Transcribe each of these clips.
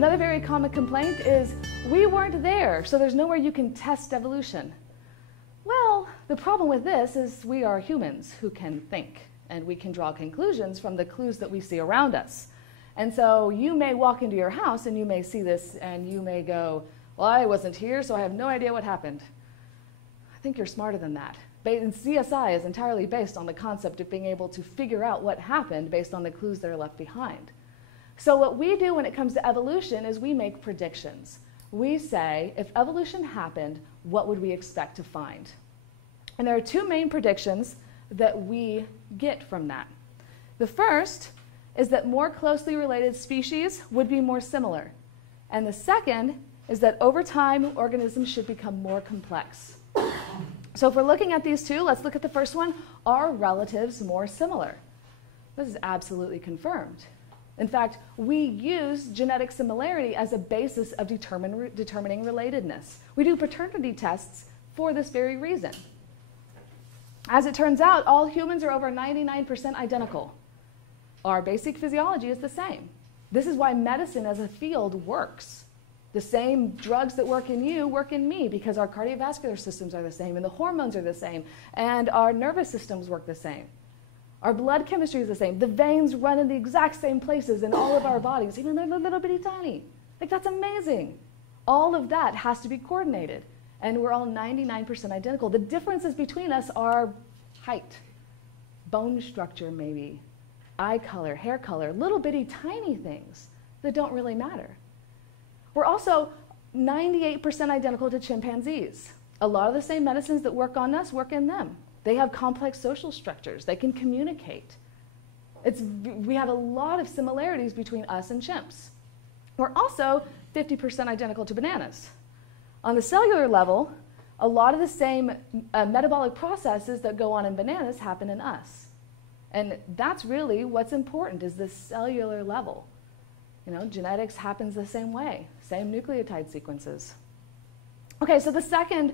Another very common complaint is, we weren't there, so there's nowhere you can test evolution. Well, the problem with this is we are humans who can think, and we can draw conclusions from the clues that we see around us. And so you may walk into your house and you may see this and you may go, well, I wasn't here, so I have no idea what happened. I think you're smarter than that. And CSI is entirely based on the concept of being able to figure out what happened based on the clues that are left behind. So what we do when it comes to evolution is we make predictions. We say, if evolution happened, what would we expect to find? And there are two main predictions that we get from that. The first is that more closely related species would be more similar. And the second is that over time, organisms should become more complex. So if we're looking at these two, let's look at the first one. Are relatives more similar? This is absolutely confirmed. In fact, we use genetic similarity as a basis of determining relatedness. We do paternity tests for this very reason. As it turns out, all humans are over 99% identical. Our basic physiology is the same. This is why medicine as a field works. The same drugs that work in you work in me because our cardiovascular systems are the same and the hormones are the same and our nervous systems work the same. Our blood chemistry is the same. The veins run in the exact same places in all of our bodies, even though they're little bitty tiny. Like, that's amazing. All of that has to be coordinated. And we're all 99% identical. The differences between us are height, bone structure maybe, eye color, hair color, little bitty tiny things that don't really matter. We're also 98% identical to chimpanzees. A lot of the same medicines that work on us work in them. They have complex social structures. They can communicate. We have a lot of similarities between us and chimps. We're also 50% identical to bananas. On the cellular level, a lot of the same metabolic processes that go on in bananas happen in us. And that's really what's important, is the cellular level. You know, genetics happens the same way, same nucleotide sequences. Okay, so the second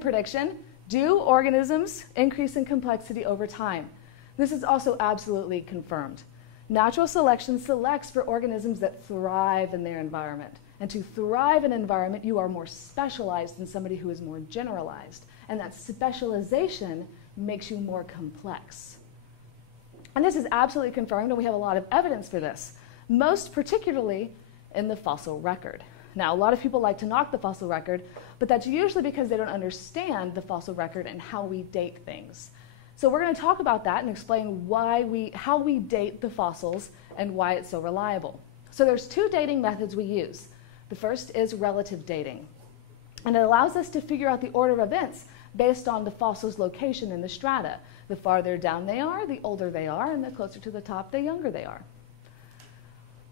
prediction, do organisms increase in complexity over time? This is also absolutely confirmed. Natural selection selects for organisms that thrive in their environment. And to thrive in an environment, you are more specialized than somebody who is more generalized. And that specialization makes you more complex. And this is absolutely confirmed, and we have a lot of evidence for this, most particularly in the fossil record. Now, a lot of people like to knock the fossil record, but that's usually because they don't understand the fossil record and how we date things. So we're going to talk about that and explain how we date the fossils and why it's so reliable. So there's two dating methods we use. The first is relative dating, and it allows us to figure out the order of events based on the fossil's location in the strata. The farther down they are, the older they are, and the closer to the top, the younger they are.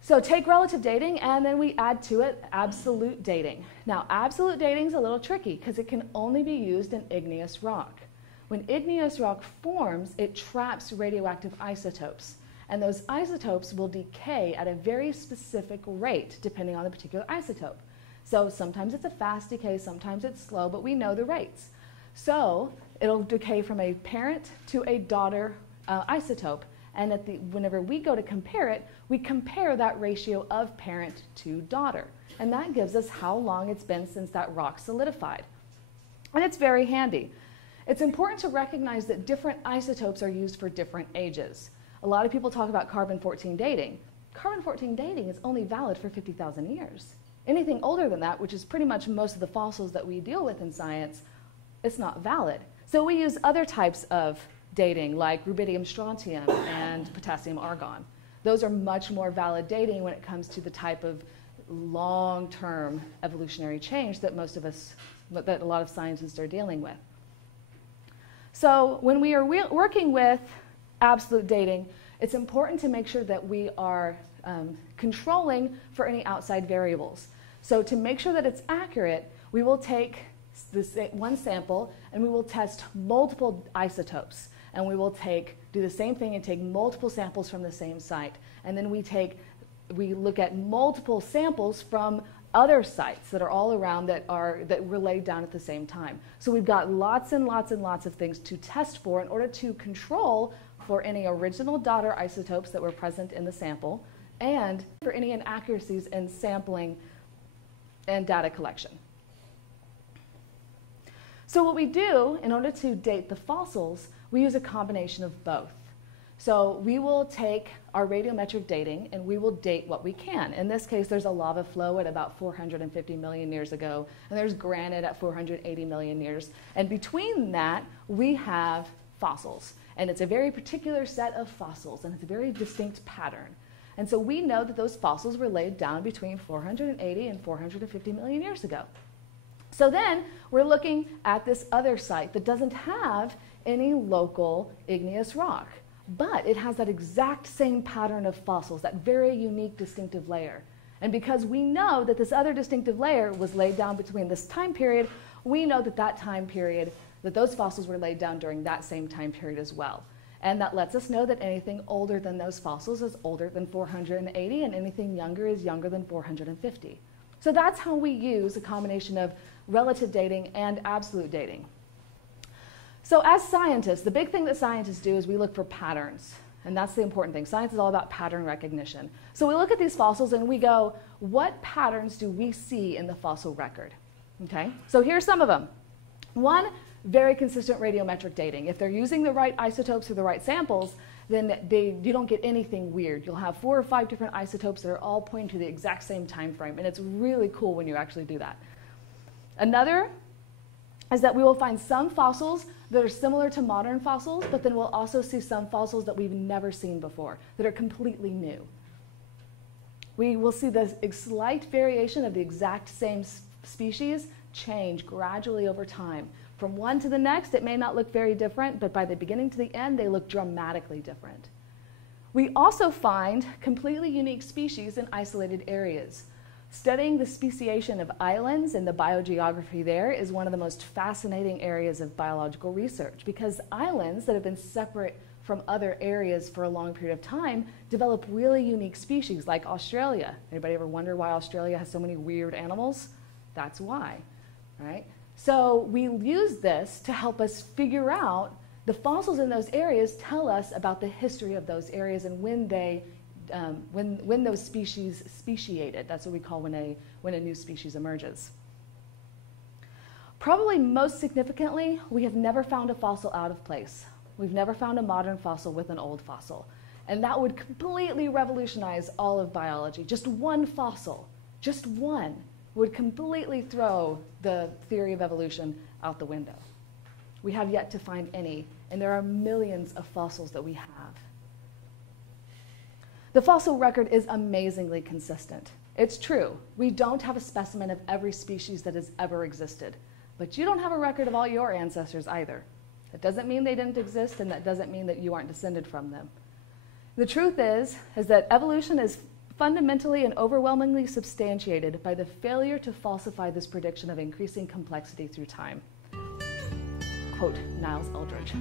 So take relative dating, and then we add to it absolute dating. Now, absolute dating is a little tricky because it can only be used in igneous rock. When igneous rock forms, it traps radioactive isotopes. And those isotopes will decay at a very specific rate depending on the particular isotope. So sometimes it's a fast decay, sometimes it's slow, but we know the rates. So it'll decay from a parent to a daughter isotope. And whenever we go to compare it, we compare that ratio of parent to daughter. And that gives us how long it's been since that rock solidified. And it's very handy. It's important to recognize that different isotopes are used for different ages. A lot of people talk about carbon-14 dating. Carbon-14 dating is only valid for 50,000 years. Anything older than that, which is pretty much most of the fossils that we deal with in science, it's not valid. So we use other types of dating, like rubidium strontium and potassium argon. Those are much more valid dating when it comes to the type of long-term evolutionary change that that a lot of scientists are dealing with. So when we are working with absolute dating, it's important to make sure that we are controlling for any outside variables. So to make sure that it's accurate, we will take one sample and we will test multiple isotopes. And we will do the same thing and take multiple samples from the same site. And then we look at multiple samples from other sites that are all around that were laid down at the same time. So we've got lots and lots and lots of things to test for in order to control for any original daughter isotopes that were present in the sample, and for any inaccuracies in sampling and data collection. So what we do in order to date the fossils, we use a combination of both. So we will take our radiometric dating and we will date what we can. In this case, there's a lava flow at about 450 million years ago, and there's granite at 480 million years. And between that, we have fossils. And it's a very particular set of fossils, and it's a very distinct pattern. And so we know that those fossils were laid down between 480 and 450 million years ago. So then we're looking at this other site that doesn't have any local igneous rock, but it has that exact same pattern of fossils, that very unique distinctive layer. And because we know that this other distinctive layer was laid down between this time period, we know that that time period, that those fossils were laid down during that same time period as well. And that lets us know that anything older than those fossils is older than 480, and anything younger is younger than 450. So that's how we use a combination of relative dating and absolute dating. So as scientists, the big thing that scientists do is we look for patterns. And that's the important thing. Science is all about pattern recognition. So we look at these fossils and we go, what patterns do we see in the fossil record? Okay? So here's some of them. One, very consistent radiometric dating. If they're using the right isotopes or the right samples, then you don't get anything weird. You'll have 4 or 5 different isotopes that are all pointing to the exact same time frame, and it's really cool when you actually do that. Another is that we will find some fossils that are similar to modern fossils, but then we'll also see some fossils that we've never seen before, that are completely new. We will see the slight variation of the exact same species change gradually over time. From one to the next, it may not look very different, but by the beginning to the end, they look dramatically different. We also find completely unique species in isolated areas. Studying the speciation of islands and the biogeography there is one of the most fascinating areas of biological research, because islands that have been separate from other areas for a long period of time develop really unique species, like Australia. Anybody ever wonder why Australia has so many weird animals? That's why, right? So we use this to help us figure out the fossils in those areas tell us about the history of those areas and when those species speciated. That's what we call when a new species emerges. Probably most significantly, we have never found a fossil out of place. We've never found a modern fossil with an old fossil. And that would completely revolutionize all of biology. Just one fossil, just one, would completely throw the theory of evolution out the window. We have yet to find any, and there are millions of fossils that we have. The fossil record is amazingly consistent. It's true, we don't have a specimen of every species that has ever existed, but you don't have a record of all your ancestors either. That doesn't mean they didn't exist, and that doesn't mean that you aren't descended from them. The truth is that evolution is fundamentally and overwhelmingly substantiated by the failure to falsify this prediction of increasing complexity through time. Quote Niles Eldridge.